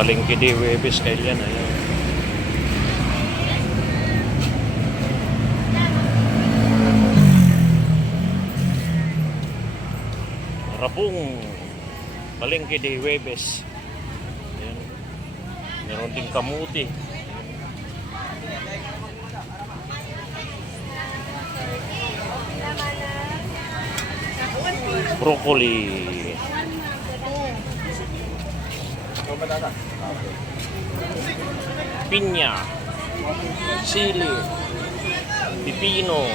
Palengke de Huwebes kailan. Ayan. Rabong Palengke de Huwebes. Ayan. Meron ding kamuti. Broccoli. Pinya. Sili. Pipino.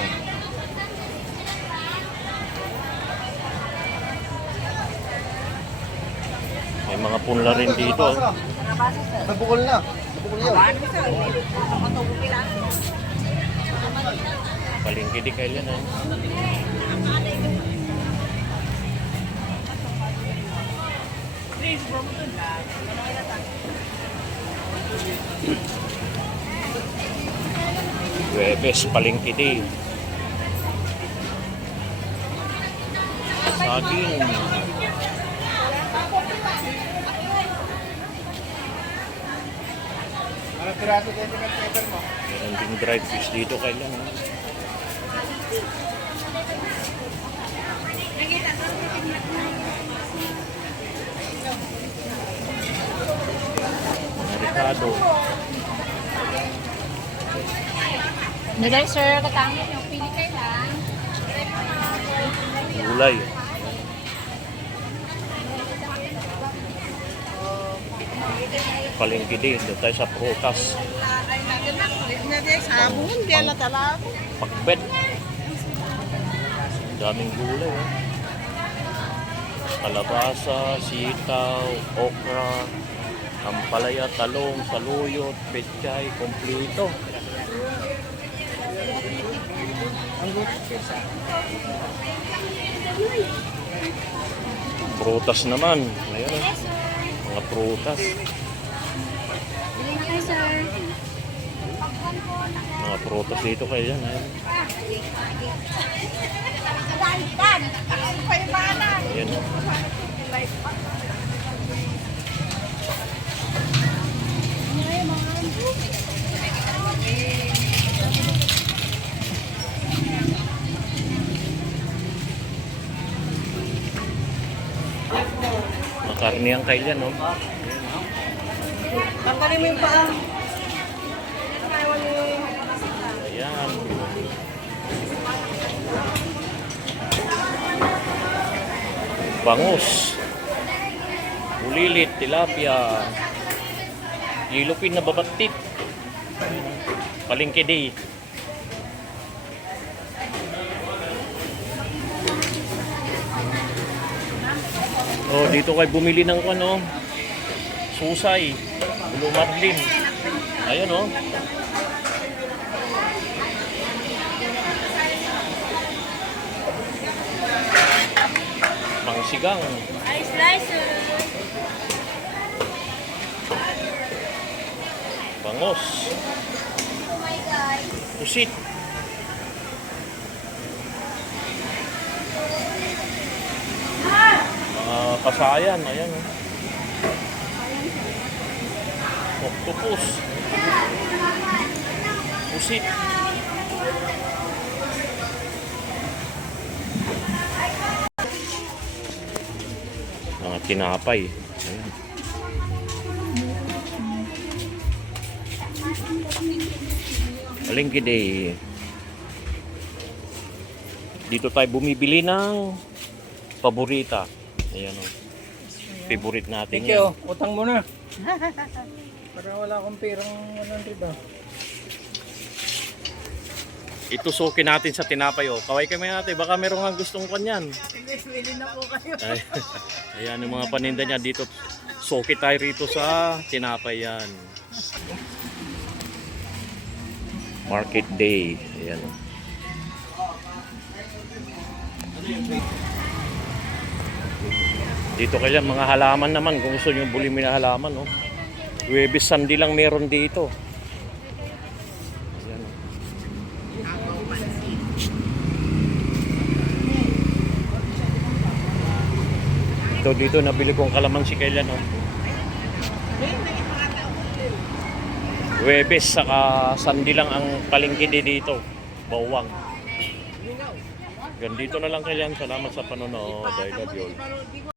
May mga punla rin dito. Nabukol na. Nabukol yun. Palengke di kailan. Huwebes, Palengke di. Saging. Anong piraso dito ng paper mo? Meron ding dried fish dito kailan. Ricado. Nilay sir, katangin yung pili kayo lang. Gulay. Palengke din. Doon tayo sa prutas. Sabon, di ala talaga. Pakbet. Daming gulay. Kalabasa, sitaw, okra, ampalaya, talong, saluyot, pechay, kompleto. Prutas naman. Ayan. Mga prutas. Bili na kayo sir. Mga prutas dito kayo yan. Ayan. Ayan. Makarni ang kailan, no? Tanggalin mo yung paa. Ayan. Bangus. Bulilit, tilapia. Yilupin na babatit. Palengke day. Oh, dito kay bumili ng ano, susay, blue marlin. Ayun oh. Pangsigang. Ice slicer. Bangos. Oh my God. Pusit. Mga kasayan, ayan oh. Octopus. Pusit. Mga tinapay. Ayan. Palengke day. Dito tayo bumibili ng paborita. Ayan o. Favorite natin Thank yan. you. Utang mo na. Para wala akong pirang 100 ah. Itusukin natin sa tinapay o. Kaway kami natin. Baka meron nga gustong kanyan. Pili na po kayo. Ay, ayan yung mga paninda niya dito. Suki tayo rito sa tinapay yan. Market day. Ayan o. Dito kaya mga halaman naman. Kung gusto nyo buli na halaman. Oh. Huwebes Sunday lang meron dito. Ayan, oh. Ito dito nabili kong kalamansi kailan. Oh. Huwebes saka Sandi lang ang palengke dito. Bawang. Ganito na lang kailan. Salamat sa panonood. I love you all.